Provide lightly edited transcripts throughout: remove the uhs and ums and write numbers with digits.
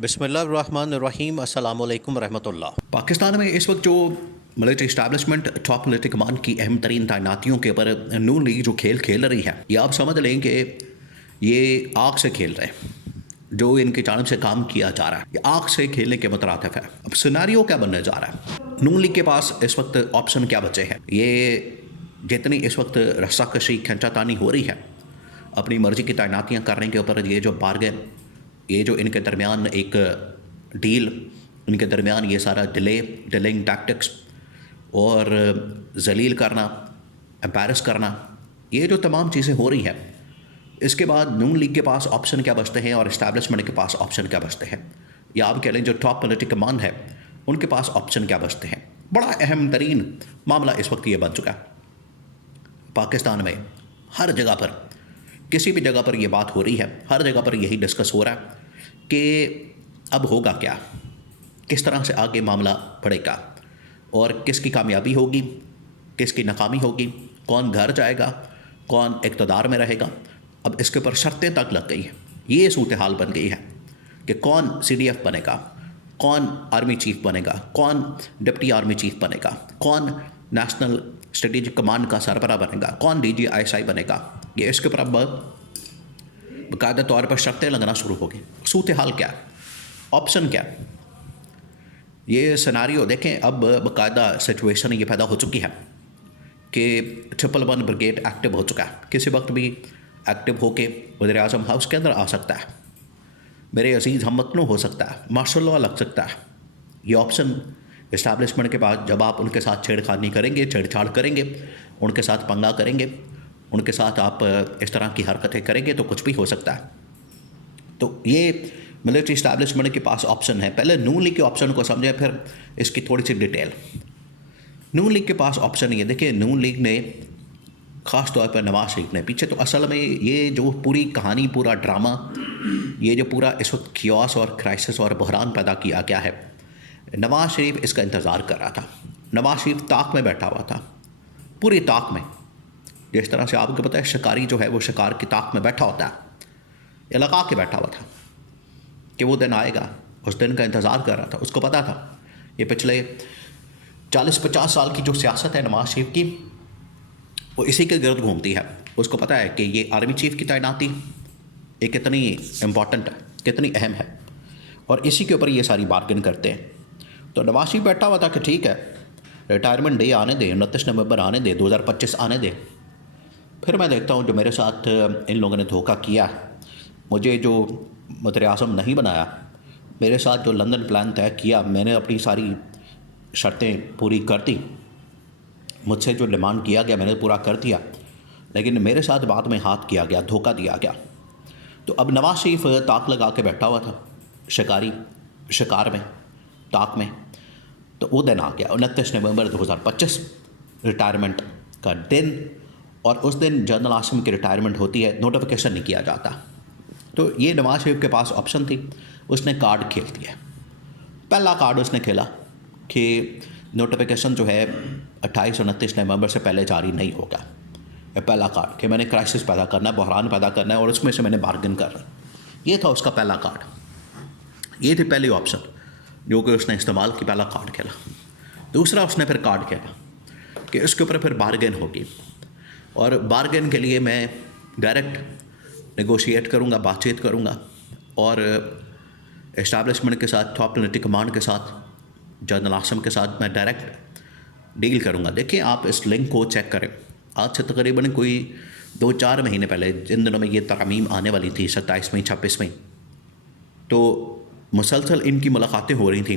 बिस्मिल्लाहिर्रहमानिर्रहीम अस्सलामु अलैकुम रहमतुल्लाह। पाकिस्तान में इस वक्त जो मिलिट्री इस्टेब्लिशमेंट टॉप मिलिट्री कमान की अहम तरीन तैनातियों के ऊपर नून लीग जो खेल खेल रही है, ये आप समझ लें कि ये आग से खेल रहे हैं। जो इनकी जानब से काम किया जा रहा है ये आग से खेलने के मुतरातिफ है। अब सिनारियो क्या बनने जा रहा है? नून लीग के पास इस वक्त ऑप्शन क्या बचे हैं? ये जितनी इस वक्त रस्साकशी खंचातानी हो रही है अपनी मर्जी की तैनातियाँ करने के ऊपर, ये जो बारगेन, ये जो इनके दरमियान एक डील, इनके दरमियान ये सारा डिलेइंग टैक्टिक्स और जलील करना, एम्पैरस करना, ये जो तमाम चीज़ें हो रही हैं, इसके बाद नून लीग के पास ऑप्शन क्या बचते हैं और इस्टेब्लिशमेंट के पास ऑप्शन क्या बचते हैं, या आप कह लें जो टॉप पॉलिटिकल कमान है उनके पास ऑप्शन क्या बचते हैं। बड़ा अहम तरीन मामला इस वक्त ये बन चुका है पाकिस्तान में। हर जगह पर, किसी भी जगह पर ये बात हो रही है, हर जगह पर यही डिस्कस हो रहा है कि अब होगा क्या, किस तरह से आगे मामला बढ़ेगा और किसकी कामयाबी होगी, किसकी नाकामी होगी, कौन घर जाएगा, कौन इक़्तिदार में रहेगा। अब इसके ऊपर शर्तें तक लग गई हैं। ये सूरत हाल बन गई है कि कौन CDF बनेगा, कौन आर्मी चीफ बनेगा, कौन डिप्टी आर्मी चीफ बनेगा, कौन नेशनल स्ट्रेटेजिक कमांड का सरबराह बनेगा, कौन DGISI बनेगा। ये इसके ऊपर अब बाकायदा तौर पर शर्तें लगना शुरू हो गई। सूरत हाल क्या है, ऑप्शन क्या है, ये सिनारियो देखें। अब बाकायदा सिचुएशन ये पैदा हो चुकी है कि 111 ब्रिगेड एक्टिव हो चुका है। किसी वक्त भी एक्टिव होके वज़ीर-ए-आज़म हाउस के अंदर आ सकता है, मेरे अजीज़ हमवतनों हो सकता है, मार्शल लॉ लग सकता है। ये ऑप्शन इस्टेब्लिशमेंट के बाद जब आप उनके साथ छेड़खानी करेंगे, छेड़छाड़ करेंगे, उनके साथ पंगा करेंगे, उनके साथ आप इस तरह की हरकतें करेंगे तो कुछ भी हो सकता है। तो ये मिलिट्री इस्टेब्लिशमेंट के पास ऑप्शन है। पहले नून लीग के ऑप्शन को समझें, फिर इसकी थोड़ी सी डिटेल। नून लीग के पास ऑप्शन ये देखिए, नून लीग ने ख़ास तौर पर नवाज शरीफ ने, पीछे तो असल में ये जो पूरी कहानी, पूरा ड्रामा, ये जो पूरा इस वक्त खियास और क्राइसिस और बहरान पैदा किया गया है, नवाज शरीफ इसका इंतज़ार कर रहा था। नवाज शरीफ ताक में बैठा हुआ था, पूरी ताक में। जिस तरह से आपको पता है शिकारी जो है वो शिकार की ताक में बैठा होता है, ये लगा के बैठा हुआ था कि वो दिन आएगा। उस दिन का इंतज़ार कर रहा था। उसको पता था ये पिछले 40-50 साल की जो सियासत है नवाज शरीफ की, वो इसी के गिर्द घूमती है। उसको पता है कि ये आर्मी चीफ की तैनाती ये कितनी इम्पॉर्टेंट है, कितनी अहम है, और इसी के ऊपर ये सारी बार्गेन करते हैं। तो नवाज शरीफ बैठा हुआ था कि ठीक है, रिटायरमेंट डे आने दें, 29 नवंबर आने दें, 2025 आने दें, फिर मैं देखता हूँ जो मेरे साथ इन लोगों ने धोखा किया, मुझे जो वज़ीर-ए-आज़म नहीं बनाया, मेरे साथ जो लंदन प्लान तय किया, मैंने अपनी सारी शर्तें पूरी कर दी, मुझसे जो डिमांड किया गया मैंने पूरा कर दिया, लेकिन मेरे साथ बाद में हाथ किया गया, धोखा दिया गया। तो अब नवाज शरीफ ताक लगा के बैठा हुआ था शिकार में, ताक में। तो वो दिन आ गया 29 नवंबर 2025, रिटायरमेंट का दिन, और उस दिन जनरल आसिम की रिटायरमेंट होती है, नोटिफिकेशन नहीं किया जाता। तो ये नवाज शरीफ के पास ऑप्शन थी, उसने कार्ड खेल दिया। पहला कार्ड उसने खेला कि नोटिफिकेशन जो है 28-29 नवंबर से पहले जारी नहीं होगा। ये पहला कार्ड कि मैंने क्राइसिस पैदा करना है, बहरान पैदा करना है, और उसमें से मैंने बार्गेन करना। ये था उसका पहला कार्ड। ये थी पहली ऑप्शन जो कि उसने इस्तेमाल की, पहला कार्ड खेला। दूसरा उसने फिर कार्ड खेला कि इसके ऊपर फिर बार्गेन होगी, और बार्गेन के लिए मैं डायरेक्ट नेगोशिएट करूँगा, बातचीत करूँगा, और इस्टेब्लिशमेंट के साथ, टॉप पॉलिटिकल कमांड के साथ, जनरल आसिम के साथ मैं डायरेक्ट डील करूँगा। देखिए आप इस लिंक को चेक करें, आज से तकरीबन कोई 2-4 महीने पहले, जिन दिनों में ये तरमीम आने वाली थी 27वीं 26वीं, तो मुसलसल इनकी मुलाकातें हो रही थी।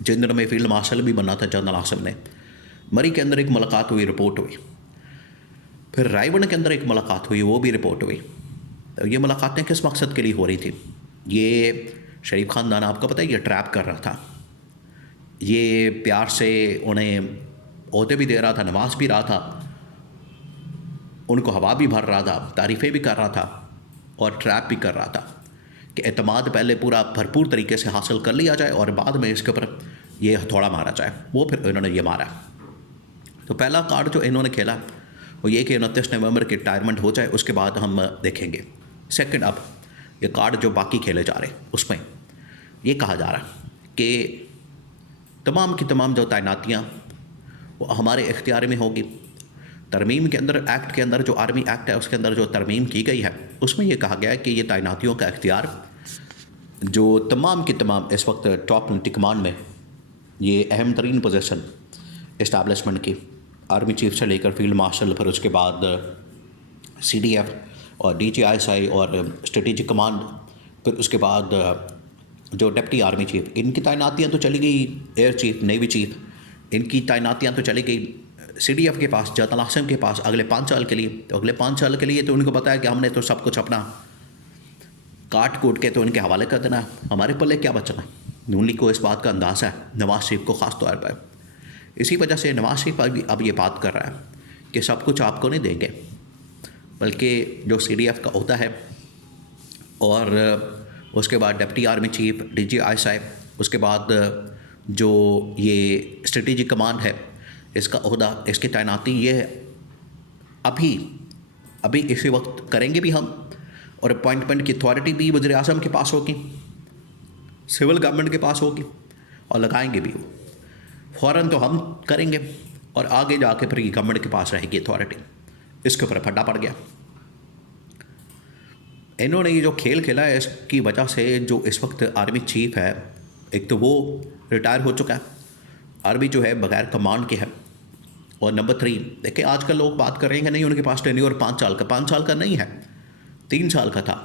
जिन दिनों में फील्ड मार्शल भी बना था जनरल आसिम ने, मरी के अंदर एक मुलाकात हुई, रिपोर्ट हुई, फिर रायबन के अंदर एक मुलाकात हुई, वो भी रिपोर्ट हुई। तो ये मुलाकातें किस मकसद के लिए हो रही थी? ये शरीफ ख़ानदान आपको पता है ये ट्रैप कर रहा था, ये प्यार से उन्हें ओहदे भी दे रहा था, नवाज भी रहा था, उनको हवा भी भर रहा था, तारीफ़ें भी कर रहा था, और ट्रैप भी कर रहा था कि एतमाद पहले पूरा भरपूर तरीके से हासिल कर लिया जाए और बाद में इसके ऊपर ये हथौड़ा मारा जाए। वो फिर इन्होंने ये मारा। तो पहला कार्ड जो इन्होंने खेला वो ये कि 29 नवंबर की रिटायरमेंट हो जाए, उसके बाद हम देखेंगे। सेकंड, अब ये कार्ड जो बाकी खेले जा रहे हैं उसमें ये कहा जा रहा है कि तमाम की तमाम जो तैनातियाँ वो हमारे इख्तियार में होगी। तरमीम के अंदर, एक्ट के अंदर, जो आर्मी एक्ट है उसके अंदर जो तरमीम की गई है उसमें ये कहा गया है कि ये तैनातियों का इख्तियार जो तमाम की तमाम इस वक्त टॉप मिलिट्री कमांड में ये अहम तरीन पोजीशन इस्टेब्लिशमेंट की, आर्मी चीफ से लेकर फील्ड मार्शल, फिर उसके बाद CDF और DGISI और स्ट्रेटेजिक कमांड, फिर उसके बाद जो डिप्टी आर्मी चीफ, इनकी तैनातियाँ तो चली गई। एयर चीफ, नेवी चीफ, इनकी तैनातियाँ तो चली गई CDF के पास, जनरल आसिम के पास अगले 5 साल के लिए। तो अगले 5 साल के लिए तो उनको पता है कि हमने तो सब कुछ अपना काट कूट के तो उनके हवाले कर देना, हमारे पल्ले क्या बचना। नून लीग को इस बात का अंदाज़ा है, नवाज शरीफ को ख़ास तौर पर। इसी वजह से नवाज शरीफ अब ये बात कर रहा है कि सब कुछ आपको नहीं देंगे, बल्कि जो CDF का होता है और उसके बाद डिप्टी आर्मी चीफ, DGISI, उसके बाद जो ये स्ट्रेटेजिक कमांड है इसका ओहदा, इसकी तैनाती ये अभी इसी वक्त करेंगे भी हम, और अपॉइंटमेंट की अथॉरिटी भी वज़ीर आज़म के पास होगी, सिविल गवर्नमेंट के पास होगी, और लगाएंगे भी वो फ़ौरन तो हम करेंगे, और आगे जाके फिर ये गवर्नमेंट के पास रहेगी अथॉरिटी। इसके ऊपर फड्डा पड़ गया। इन्होंने ये जो खेल खेला है इसकी वजह से जो इस वक्त आर्मी चीफ है, एक तो वो रिटायर हो चुका है, आर्मी जो है बगैर कमांड के है, और नंबर 3 देखिए आजकल लोग बात कर रहे हैं कि नहीं उनके पास टेन्योर 5 साल का, 5 साल का नहीं है, 3 साल का था।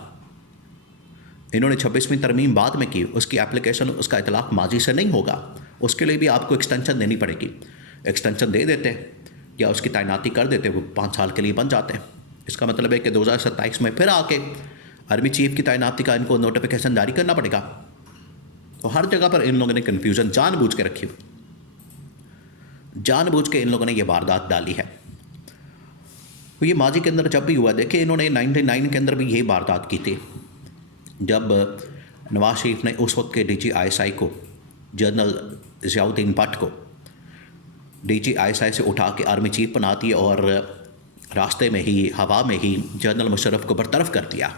इन्होंने 26वीं तरमीम बाद में की, उसकी एप्लीकेशन, उसका इतलाक़ माजी से नहीं होगा, उसके लिए भी आपको एक्सटेंशन देनी पड़ेगी। एक्सटेंशन दे देते या उसकी तैनाती कर देते, वो 5 साल के लिए बन जाते हैं। इसका मतलब है कि 2027 में फिर आके आर्मी चीफ की तैनाती का इनको नोटिफिकेशन जारी करना पड़ेगा। तो हर जगह पर इन लोगों ने कन्फ्यूज़न जानबूझ के रखी, जानबूझ के इन लोगों ने ये वारदात डाली है। तो ये माजी के अंदर जब भी हुआ, देखिए इन्होंने 99 के अंदर भी यही वारदात की थी, जब नवाज शरीफ ने उस वक्त के DGISI को, जनरल ज़ियाउद्दीन भट्ट को DGISI से उठा के आर्मी चीफ बना दिया और रास्ते में ही, हवा में ही जनरल मुशर्रफ को बरतरफ कर दिया।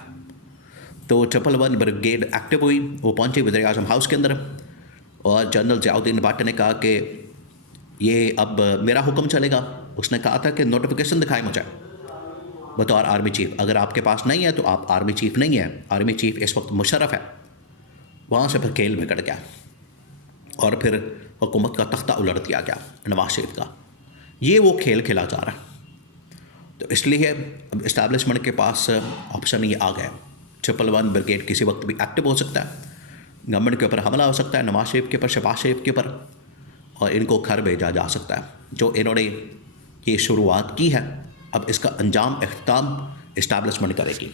तो 111 ब्रिगेड एक्टिव हुई, वो पहुंची वज़ीर आज़म हाउस के अंदर, और जनरल ज़ियाउद्दीन भट्ट ने कहा कि ये अब मेरा हुक्म चलेगा। उसने कहा था कि नोटिफिकेशन दिखाएं मुझे बतौर आर्मी चीफ, अगर आपके पास नहीं है तो आप आर्मी चीफ नहीं है, आर्मी चीफ इस वक्त मुशर्रफ है। वहाँ से फिर खेल बिगड़ गया और फिर हुकूमत का तख्ता उलट दिया गया नवाज शरीफ का। ये वो खेल खेला जा रहा है। तो इसलिए अब इस्टेब्लिशमेंट के पास ऑप्शन ये आ गया, 111 ब्रिगेड किसी वक्त भी एक्टिव हो सकता है, गवर्नमेंट के ऊपर हमला हो सकता है, नवाज शरीफ के ऊपर, शहबाज शरीफ के ऊपर, और इनको घर भेजा जा सकता है। जो इन्होंने ये शुरुआत की है, अब इसका अंजाम, इख्तिताम इस्टेब्लिशमेंट करेगी।